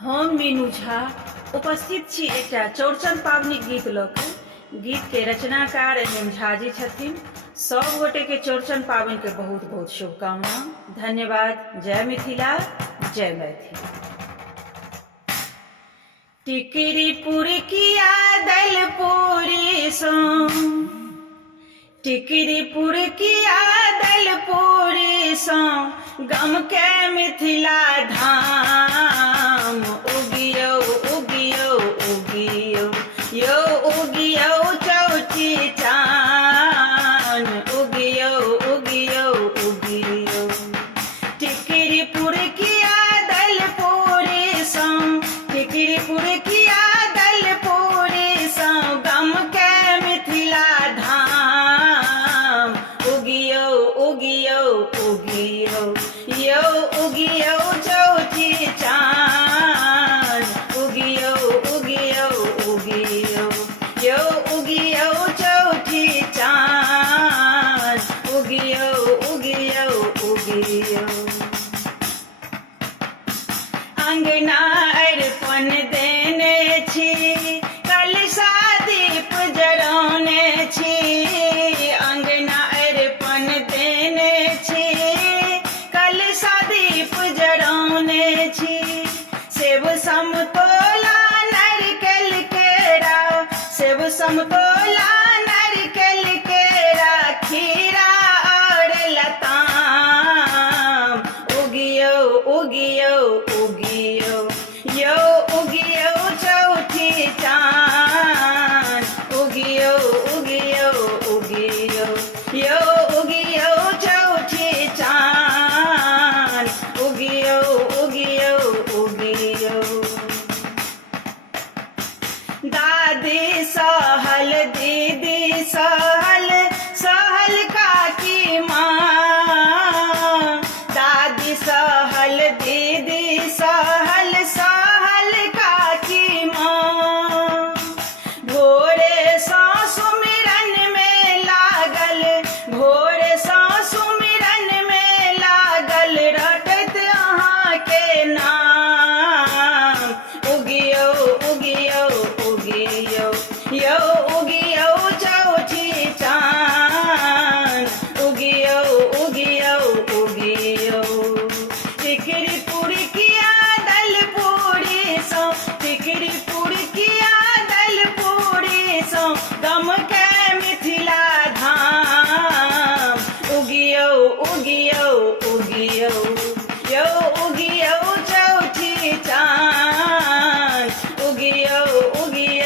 हम मीनू झा उपस्थित छी एकटा चौड़चन पाबनिक गीत लऽ कऽ। गीत के रचनाकार एम झा जी छथिन। सब गोटे के चौड़चन पाबनि के बहुत बहुत शुभकामना। धन्यवाद। जय मिथिला, जय मैथिली। टिकरी पुरकिया दल पूरी सो, टिकरी पुरकिया दल पूरी सो, गम के मिथिला धाम। उगियो उगियो उगियो यो उगियो चौची चान। उगियो उगियो उगियो टिकरी पुरकिया दल पूरी सो, टिकरी पुरकिया दल पूरी सो, गम के मिथिला धाम। उगियो उगियो उगियो यो उगियो चौची चान। उगियो उगियो उगियो यो उगियो चौची चान। उगियो उगियो उगियो अंगना अर्पण देने छी, कलशा दीप जरौने छी। अंगना अर्पण देने छी, कलशा दीप जरौने छी। सेब समतोला नारिकेल केरा, सेब समतोला नारिकेल केरा, खीरा और लताम। उगियो उगियो उगियो यो उगियो चौठी चान। उगियो उगियो उगियो यो उगियो चौठी चान। उगियो उगियो उगियो दादी सहल दीदी सहल, सहल काकी माँ। दादी सहल दीदी सहल, सहल काकी माँ। भोरे सा सुमिरन में लागल, भोरे सा सुमिरन में लागल, रटत अहाँ के नाम। उगियो उगियो उगियो यो उगियो चौठी चान। उगियो उगियो उगियो टिकरी पुरकिया दल पूरी सो, टिकरी पुरकिया दल पूरी सो, गम के मिथिला धाम। उगियो उगियो उगियो यो उगियो चौठी चान। उगियो उगियो